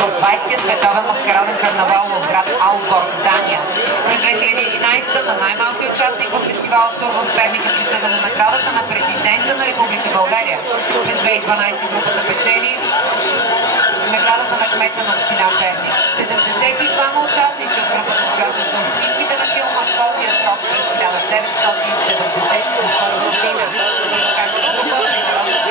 в 20-я световен маскараден карнавал в град Aalborg, Дания. През 2011 на най-малкият участник в фестивал Тур в Перник е присъдена наградата на президента на Република България. През 2012 групата печели наградата на кмета на община Перник. 72 участници от групата участват в снимките на филма „Скотия срок“ през 1972 година. Както групата и народната